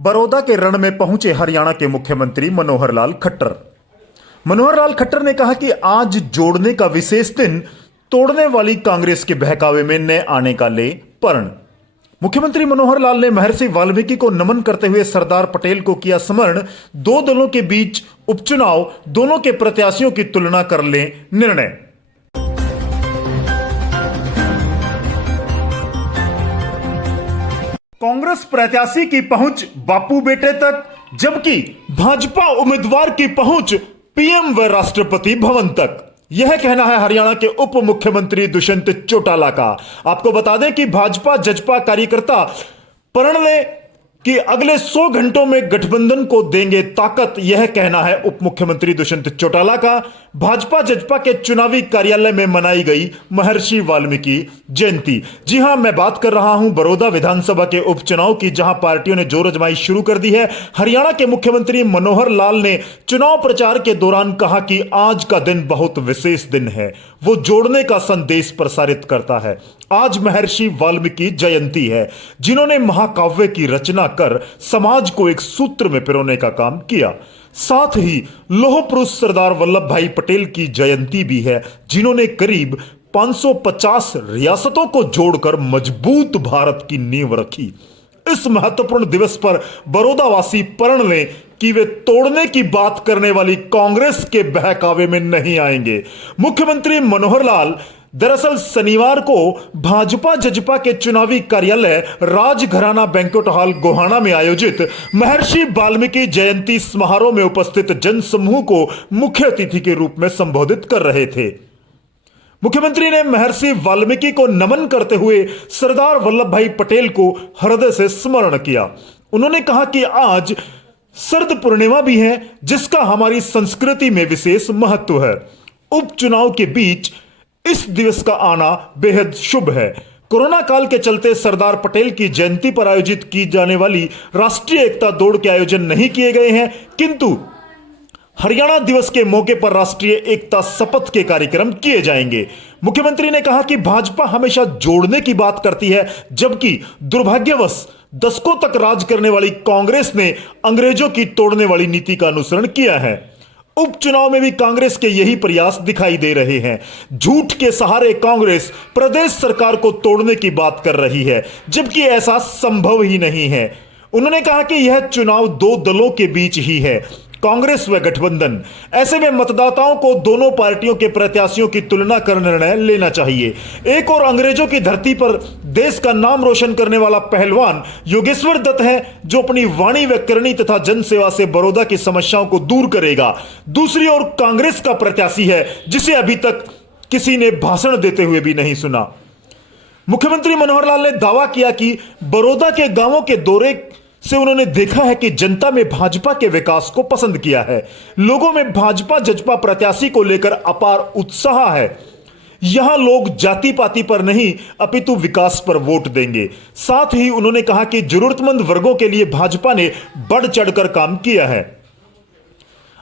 बड़ौदा के रण में पहुंचे हरियाणा के मुख्यमंत्री मनोहर लाल खट्टर। मनोहर लाल खट्टर ने कहा कि आज जोड़ने का विशेष दिन, तोड़ने वाली कांग्रेस के बहकावे में न आने का ले प्रण। मुख्यमंत्री मनोहर लाल ने महर्षि वाल्मीकि को नमन करते हुए सरदार पटेल को किया स्मरण। दो दलों के बीच उपचुनाव, दोनों के प्रत्याशियों की तुलना कर ले निर्णय। कांग्रेस प्रत्याशी की पहुंच बापू बेटे तक, जबकि भाजपा उम्मीदवार की पहुंच पीएम व राष्ट्रपति भवन तक। यह कहना है हरियाणा के उप मुख्यमंत्री दुष्यंत चौटाला का। आपको बता दें कि भाजपा जजपा कार्यकर्ता प्रण लें कि अगले 100 घंटों में गठबंधन को देंगे ताकत। यह कहना है उप मुख्यमंत्री दुष्यंत चौटाला का। भाजपा जजपा के चुनावी कार्यालय में मनाई गई महर्षि वाल्मीकि जयंती। जी हां, मैं बात कर रहा हूं बड़ौदा विधानसभा के उपचुनाव की, जहां पार्टियों ने जोर आजमाई शुरू कर दी है। हरियाणा के मुख्यमंत्री मनोहर लाल ने चुनाव प्रचार के दौरान कहा कि आज का दिन बहुत विशेष दिन है, वो जोड़ने का संदेश प्रसारित करता है। आज महर्षि वाल्मीकि जयंती है, जिन्होंने महाकाव्य की रचना कर समाज को एक सूत्र में पिरोने का काम किया। साथ ही लौह पुरुष सरदार वल्लभ भाई पटेल की जयंती भी है, जिन्होंने करीब 550 रियासतों को जोड़कर मजबूत भारत की नींव रखी। इस महत्वपूर्ण दिवस पर बड़ौदावासी प्रण लें कि वे तोड़ने की बात करने वाली कांग्रेस के बहकावे में नहीं आएंगे। मुख्यमंत्री मनोहर लाल दरअसल शनिवार को भाजपा जजपा के चुनावी कार्यालय राजघराना बैंक्वेट हॉल गोहाना में आयोजित महर्षि वाल्मीकि जयंती समारोह में उपस्थित जनसमूह को मुख्य अतिथि के रूप में संबोधित कर रहे थे। मुख्यमंत्री ने महर्षि वाल्मीकि को नमन करते हुए सरदार वल्लभ भाई पटेल को हृदय से स्मरण किया। उन्होंने कहा कि आज शरद पूर्णिमा भी है, जिसका हमारी संस्कृति में विशेष महत्व है। उपचुनाव के बीच इस दिवस का आना बेहद शुभ है। कोरोना काल के चलते सरदार पटेल की जयंती पर आयोजित की जाने वाली राष्ट्रीय एकता दौड़ के आयोजन नहीं किए गए हैं, किंतु हरियाणा दिवस के मौके पर राष्ट्रीय एकता शपथ के कार्यक्रम किए जाएंगे। मुख्यमंत्री ने कहा कि भाजपा हमेशा जोड़ने की बात करती है, जबकि दुर्भाग्यवश दशकों तक राज करने वाली कांग्रेस ने अंग्रेजों की तोड़ने वाली नीति का अनुसरण किया है। उपचुनाव में भी कांग्रेस के यही प्रयास दिखाई दे रहे हैं। झूठ के सहारे कांग्रेस प्रदेश सरकार को तोड़ने की बात कर रही है, जबकि ऐसा संभव ही नहीं है। उन्होंने कहा कि यह चुनाव दो दलों के बीच ही है, कांग्रेस व गठबंधन। ऐसे में मतदाताओं को दोनों पार्टियों के प्रत्याशियों की तुलना कर निर्णय लेना चाहिए। एक और अंग्रेजों की धरती पर देश का नाम रोशन करने वाला पहलवान योगेश्वर दत्त है, जो अपनी वाणी व करनी तथा जनसेवा से बड़ौदा की समस्याओं को दूर करेगा। दूसरी ओर कांग्रेस का प्रत्याशी है, जिसे अभी तक किसी ने भाषण देते हुए भी नहीं सुना। मुख्यमंत्री मनोहर लाल ने दावा किया कि बड़ौदा के गांवों के दौरे से उन्होंने देखा है कि जनता में भाजपा के विकास को पसंद किया है। लोगों में भाजपा जजपा प्रत्याशी को लेकर अपार उत्साह है। यहां लोग जाति पाति पर नहीं, अपितु विकास पर वोट देंगे। साथ ही उन्होंने कहा कि जरूरतमंद वर्गों के लिए भाजपा ने बढ़ चढ़कर काम किया है।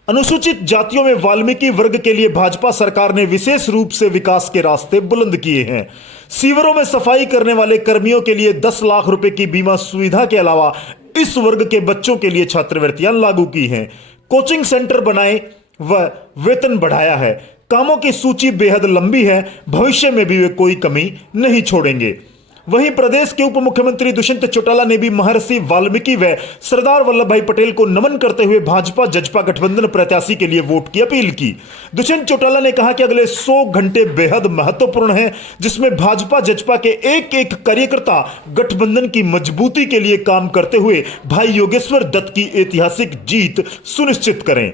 अनुसूचित जातियों में वाल्मीकि वर्ग के लिए भाजपा सरकार ने विशेष रूप से विकास के रास्ते बुलंद किए हैं। सीवरों में सफाई करने वाले कर्मियों के लिए 10 लाख रुपए की बीमा सुविधा के अलावा इस वर्ग के बच्चों के लिए छात्रवृत्तियां लागू की हैं। कोचिंग सेंटर बनाए व वेतन बढ़ाया है। कामों की सूची बेहद लंबी है, भविष्य में भी वे कोई कमी नहीं छोड़ेंगे। वहीं प्रदेश के उप मुख्यमंत्री दुष्यंत चौटाला ने भी महर्षि वाल्मीकि व सरदार वल्लभ भाई पटेल को नमन करते हुए भाजपा जजपा गठबंधन प्रत्याशी के लिए वोट की अपील की। दुष्यंत चौटाला ने कहा कि अगले 100 घंटे बेहद महत्वपूर्ण हैं, जिसमें भाजपा जजपा के एक एक कार्यकर्ता गठबंधन की मजबूती के लिए काम करते हुए भाई योगेश्वर दत्त की ऐतिहासिक जीत सुनिश्चित करें।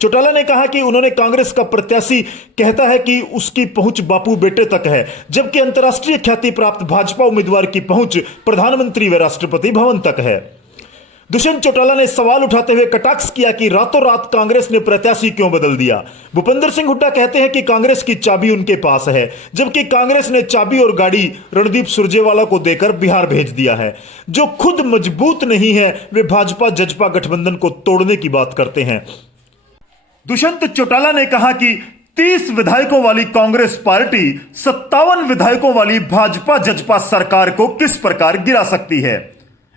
चौटाला ने कहा कि उन्होंने कांग्रेस का प्रत्याशी कहता है कि उसकी पहुंच बापू बेटे तक है, जबकि अंतर्राष्ट्रीय ख्याति प्राप्त भाजपा उम्मीदवार की पहुंच प्रधानमंत्री व राष्ट्रपति भवन तक है। दुष्यंत चौटाला ने सवाल उठाते हुए कटाक्ष किया कि रातों रात कांग्रेस ने प्रत्याशी क्यों बदल दिया। भूपेंद्र सिंह हुड्डा कहते हैं कि कांग्रेस की चाबी उनके पास है, जबकि कांग्रेस ने चाबी और गाड़ी रणदीप सुरजेवाला को देकर बिहार भेज दिया है। जो खुद मजबूत नहीं है, वे भाजपा जजपा गठबंधन को तोड़ने की बात करते हैं। दुष्यंत चौटाला ने कहा कि 30 विधायकों वाली कांग्रेस पार्टी 57 विधायकों वाली भाजपा जजपा सरकार को किस प्रकार गिरा सकती है।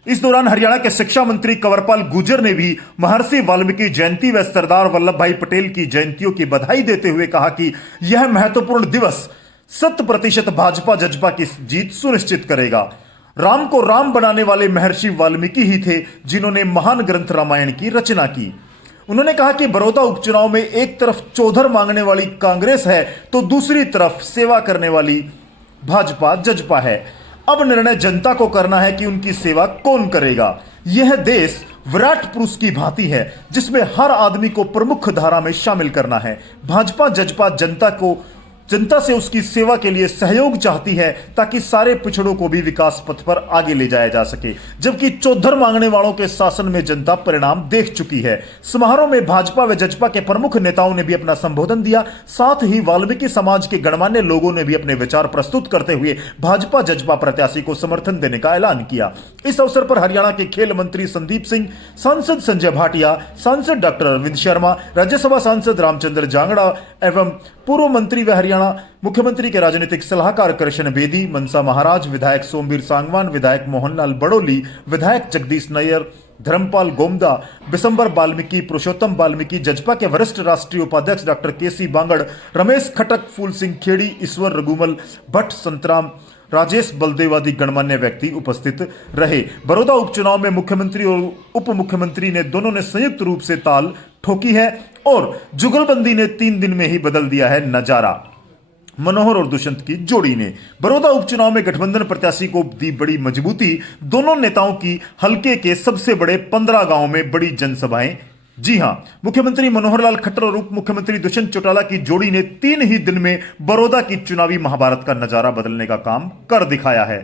इस दौरान हरियाणा के शिक्षा मंत्री कंवरपाल गुर्जर ने भी महर्षि वाल्मीकि जयंती व सरदार वल्लभ भाई पटेल की जयंतियों की बधाई देते हुए कहा कि यह महत्वपूर्ण दिवस 100% भाजपा जजपा की जीत सुनिश्चित करेगा। राम को राम बनाने वाले महर्षि वाल्मीकि ही थे जिन्होंने महान ग्रंथ रामायण की रचना की। उन्होंने कहा कि बड़ौदा उपचुनाव में एक तरफ चौधर मांगने वाली कांग्रेस है तो दूसरी तरफ सेवा करने वाली भाजपा जजपा है। अब निर्णय जनता को करना है कि उनकी सेवा कौन करेगा। यह देश विराट पुरुष की भांति है जिसमें हर आदमी को प्रमुख धारा में शामिल करना है। भाजपा जजपा जनता से उसकी सेवा के लिए सहयोग चाहती है ताकि सारे पिछड़ों को भी विकास पथ पर आगे ले जाया जा सके, जबकि चौधर मांगने वालों के शासन में जनता परिणाम देख चुकी है। समारोह में भाजपा व जजपा के प्रमुख नेताओं ने भी अपना संबोधन दिया। साथ ही वाल्मीकि समाज के गणमान्य लोगों ने भी अपने विचार प्रस्तुत करते हुए भाजपा जजपा प्रत्याशी को समर्थन देने का ऐलान किया। इस अवसर पर हरियाणा के खेल मंत्री संदीप सिंह, सांसद संजय भाटिया, सांसद डॉक्टर अरविंद शर्मा, राज्यसभा सांसद रामचंद्र जांगड़ा एवं पूर्व मंत्री व हरियाणा मुख्यमंत्री के राजनीतिक सलाहकार कृष्ण बेदी, मनसा महाराज, विधायक सोमवीर सांगवान, विधायक मोहनलाल बड़ोली, विधायक जगदीश नैयर, धर्मपाल गोमदा, बिशंबर वाल्मीकि, पुरुषोत्तम वाल्मीकि, जजपा के वरिष्ठ राष्ट्रीय उपाध्यक्ष डॉक्टर केसी बांगड़, रमेश खटक, फूल सिंह खेड़ी, ईश्वर रघुमल भट्ट, संतराम, राजेश बलदेवादी गणमान्य व्यक्ति उपस्थित रहे। बड़ौदा उपचुनाव में मुख्यमंत्री और उप मुख्यमंत्री ने दोनों ने संयुक्त रूप से ताल ठोकी है और जुगलबंदी ने 3 दिन में ही बदल दिया है नजारा। मनोहर और दुष्यंत की जोड़ी ने बड़ौदा उपचुनाव में गठबंधन प्रत्याशी को दी बड़ी मजबूती। दोनों नेताओं की हलके के सबसे बड़े 15 गांवों में बड़ी जनसभाएं। जी हां, मुख्यमंत्री मनोहर लाल खट्टर और उप मुख्यमंत्री दुष्यंत चौटाला की जोड़ी ने 3 ही दिन में बड़ौदा की चुनावी महाभारत का नजारा बदलने का काम कर दिखाया है।